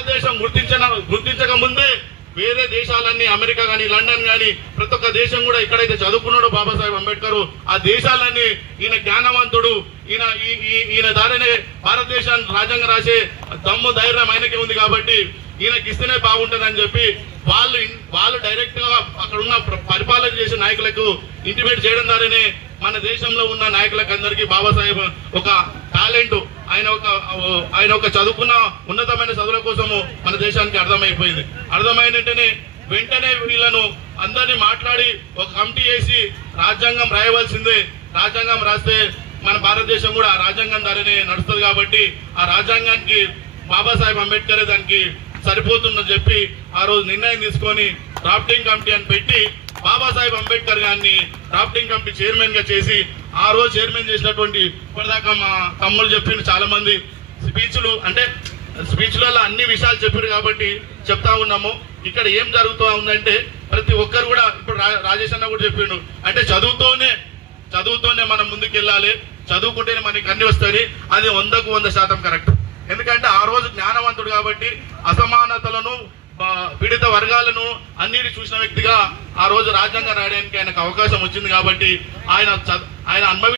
భారతదేశం గుర్తించక ముందే వేరే దేశాలన్నీ అమెరికా కానీ లండన్ కానీ ప్రతి ఒక్క దేశం కూడా ఎక్కడైతే చదువుకున్నాడో బాబాసాహెబ్ అంబేద్కర్ ఆ దేశాలన్నీ ఈయన జ్ఞానవంతుడు, ఈయన దారినే భారతదేశాన్ని రాజ్యాంగం రాసే దమ్ము ధైర్యం ఆయనకే ఉంది కాబట్టి ఈయనకి ఇస్తేనే బాగుంటుందని చెప్పి వాళ్ళు డైరెక్ట్ గా అక్కడ ఉన్న పరిపాలన చేసే నాయకులకు ఇంటిమేట్ చేయడం ద్వారానే మన దేశంలో ఉన్న నాయకులకు అందరికీ బాబాసాహెబ్ ఒక టాలెంట్, ఆయన ఒక చదువుకున్న ఉన్నతమైన చదువుల కోసము మన దేశానికి అర్థమైపోయింది. వెంటనే వీళ్ళను అందరినీ మాట్లాడి ఒక కమిటీ వేసి రాజ్యాంగం రాయవలసిందే, రాజ్యాంగం రాస్తే మన భారతదేశం కూడా ఆ రాజ్యాంగం ద్వారానే నడుస్తుంది కాబట్టి ఆ రాజ్యాంగానికి బాబాసాహెబ్ అంబేద్కర్ దానికి సరిపోతుందని చెప్పి ఆ రోజు నిర్ణయం తీసుకొని డ్రాఫ్టింగ్ కమిటీ అని పెట్టి బాబాసాహెబ్ అంబేద్కర్ గారిని డ్రాఫ్టింగ్ కమిటీ చైర్మన్ గా చేసి ఆ రోజు చైర్మన్ చేసినటువంటి ఇప్పటిదాకా మా తమ్ముళ్ళు చెప్పిండు చాలా మంది స్పీచ్లలో అన్ని విషయాలు చెప్పారు కాబట్టి చెప్తా ఉన్నాము. ఇక్కడ ఏం జరుగుతూ ఉందంటే ప్రతి ఒక్కరు కూడా ఇప్పుడు రాజేష్ అన్న కూడా చెప్పిండు, అంటే చదువుతోనే మనం ముందుకు వెళ్ళాలి, చదువుకుంటేనే మనకి అన్ని వస్తాయి. అది 100కు 100% కరెక్ట్. ఎందుకంటే ఆ రోజు జ్ఞానవంతుడు కాబట్టి అసమానతలను పీడిత వర్గాలను అన్నిటి చూసిన వ్యక్తిగా ఆ రోజు రాజ్యాంగం రాయడానికి ఆయనకు అవకాశం వచ్చింది కాబట్టి ఆయన